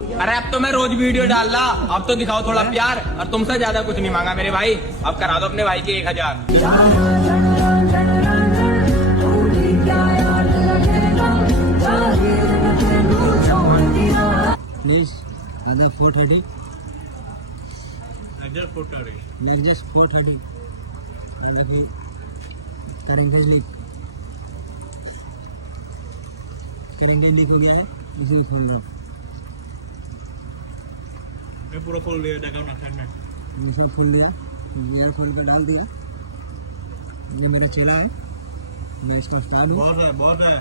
अरे अब तो मैं रोज वीडियो डाल रहा, अब तो दिखाओ थोड़ा प्यार। और तुमसे ज्यादा कुछ नहीं मांगा मेरे भाई, अब करा दो अपने भाई के 1000। प्लीज अदर 430 just 430 मतलब कि करेंट लीक हो गया है, इसे खोल रहा हूँ। मैं पूरा खोल दिया, देखा ना में सब खोल दिया, एयर खोल कर डाल दिया। ये मेरा चेला है, मैं इसको स्टार्ट हूँ। बहुत है